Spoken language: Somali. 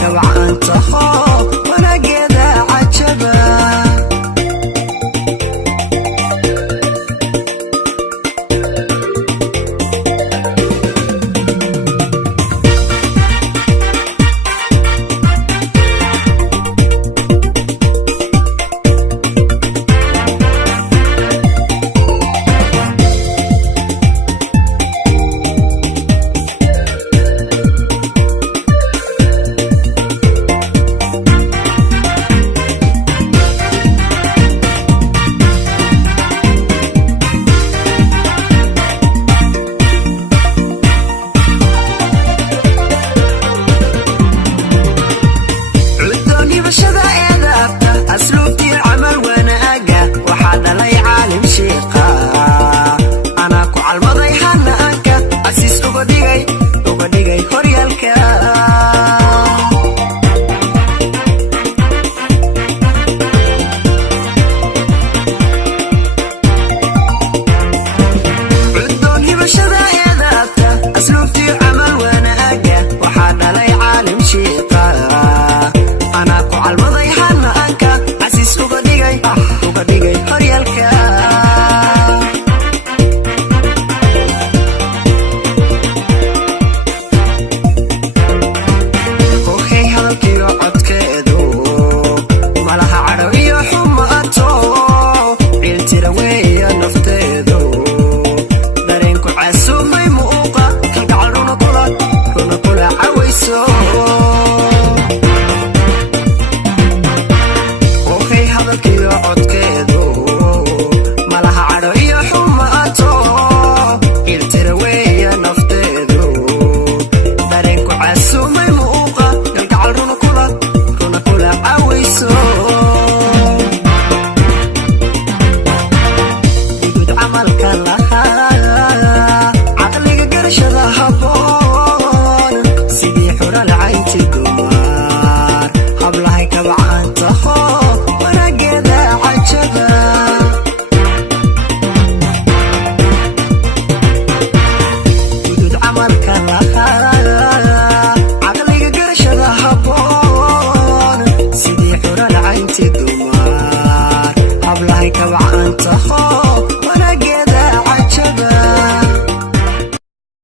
كبعان تخو وانا قيدا عجبا أسلوبتي العمل وانا أجا وحد لي عالم شيقا أنا كوع المضي حنا أنكا أسيس أغديغي هوريالكا عدوني بشذا إذاتا أسلوبتي العمل وانا أجا وحد لي عالم شيقا أنا كوع المضي حنا أنكا ugadhigay horyaalka kooxay hadalkiyo codkeedu malaha cadho iyo xumaato ciltira weeya nafteedu dareenku casuumay muuqa kalgacal runa kula cawayso codkeedu malaha cadho iyo xumaato iltira weeya nafteedu dareenku casuumay muuqa galgacal runa kula cawayso guud camalka lahaa caqliga garashada haboon sidii xura lacaynti dumar hablahay kabacaan taho عقلي قرشة هبون سيدي حور العين تدمار قبلها كبعان تخو